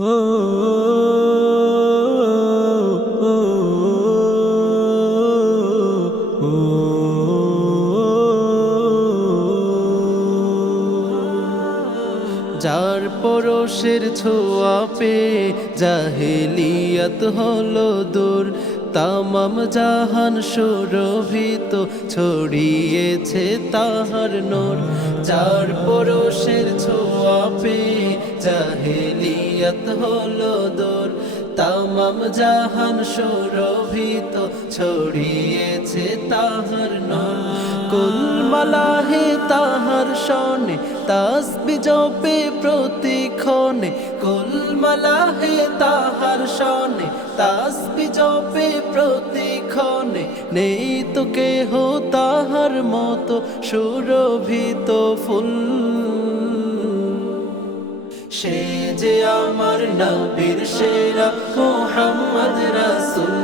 যার পরশের ছোঁয়া পে জাহেলিয়াত হলো দূর, তামাম জাহান সুরভিত ছড়িয়েছে তাহার নোর। যার পরশের ছোঁয়া পে জাহেলিয়াত হলো দূর। তামাম জাহান সুরভিত ছড়িয়েছে তাহার নূর কুল তাহার শনে, তাসবি জপে প্রতিক্ষণে। কুল মালাহে তাহার শনে, তাসবি জপে প্রতিক্ষণে। নেই তো কেহ তাহার মতো সুরভিত ফুল। সে যে আমার নবীর সেরা মোহাম্মদ রাসূল,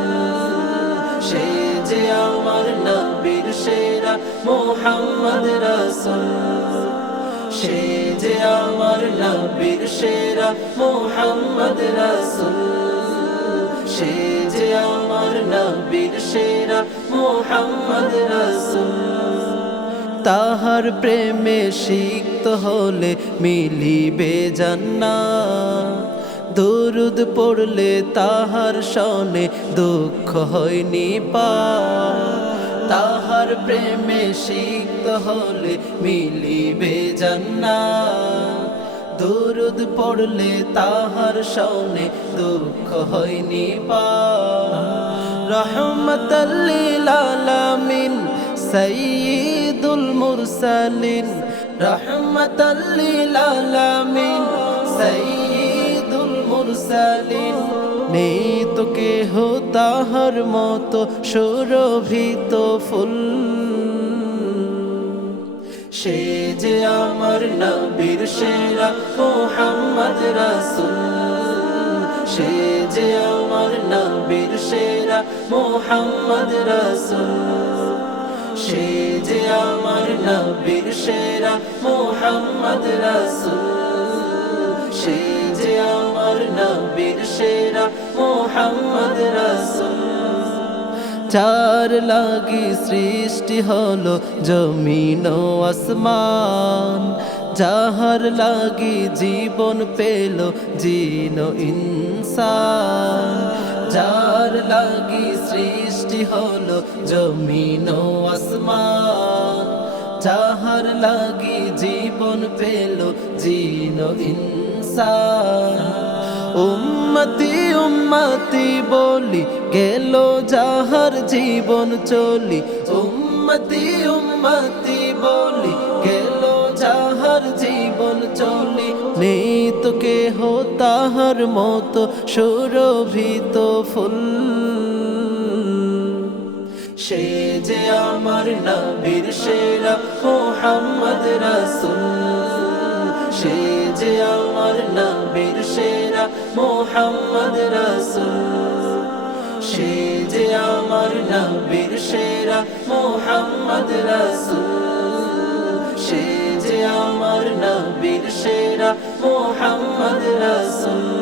সে যে আমার নবীর সেরা মোহাম্মদ রাসূল, সে যে আমার নবীর সেরা মোহাম্মদ রাসূল, সে যে আমার নবীর সেরা মোহাম্মদ রাসূল। তাহার প্রেমে সিক্ত হলে মিলিবে জান্না দরুদ পড়লে তাহার সনে দুঃখ হয়নি পা তাহার প্রেমে সিক্ত হলে মিলিবে জান্না দুরুদ পড়লে তাহার সনে দুঃখ হয়নি পা রহমতাল্লিল আলামিন সৈয়দুল মুরসালিন রহমতাল্লিল আলামিন সৈয়দুল মুরসালিন। নেই তো কেহ তাহার মতো সুরভিত ফুল। সে যে আমার নবীর সেরা মোহাম্মদ রাসূল। সে যে আমার নবীর সেরা মোহাম্মদ রাসূল। সে যে আমার নবীর সেরা মোহাম্মদ রাসূল, সে যে আমার নবীর সেরা মোহাম্মদ রাসূল। চার লাগি সৃষ্টি হলো জমিন আসমান, যাহার লাগি জীবন পেল জিন ইনসান। যার লাগি সৃষ্টি হলো জমিন যাহার লাগি জীবন পেল জিন উম্মতি উম্মতি বলি গেল যাহার জীবন চলি। উম্মতি উম্মতি বলি যাহার জীবন চলি। নেই তো কেহ তাহার মতো সুরভিত ফুল। সে যে আমার নবীর সেরা মোহাম্মদ রাসূল। সে যে আমার নবীর সেরা মোহাম্মদ রাসূল। সে যে আমার নবীর সেরা মোহাম্মদ রাসূল। সে আমার নবীর সেরা মোহাম্মদ রাসূল